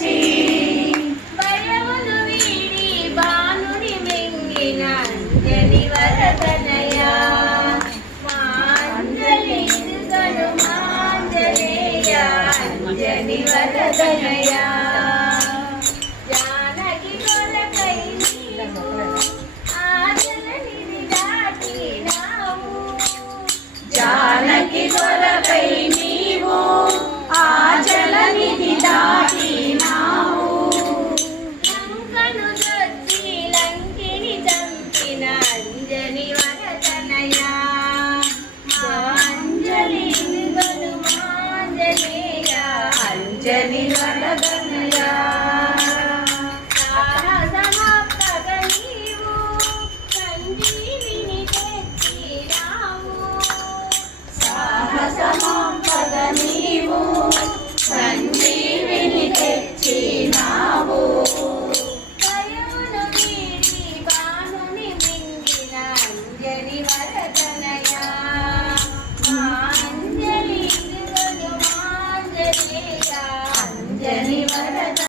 మరచి భయమును వీడి బాణుని మింగిన అంజని వరదనయ మా అంజలి ఇరుగను మాంజనేయ అంజని వరదనయ జానకి కొలకై నీవు ఆజలని దాటినావు జానకి కొలకై నీవు ఆ జలనిధి దాటినావు లంకను దొచ్చి లంకిని చంపిన అంజని వరదనయ మా అంజలి ఇరుగను మాంజనేయ అంజని వరదనయ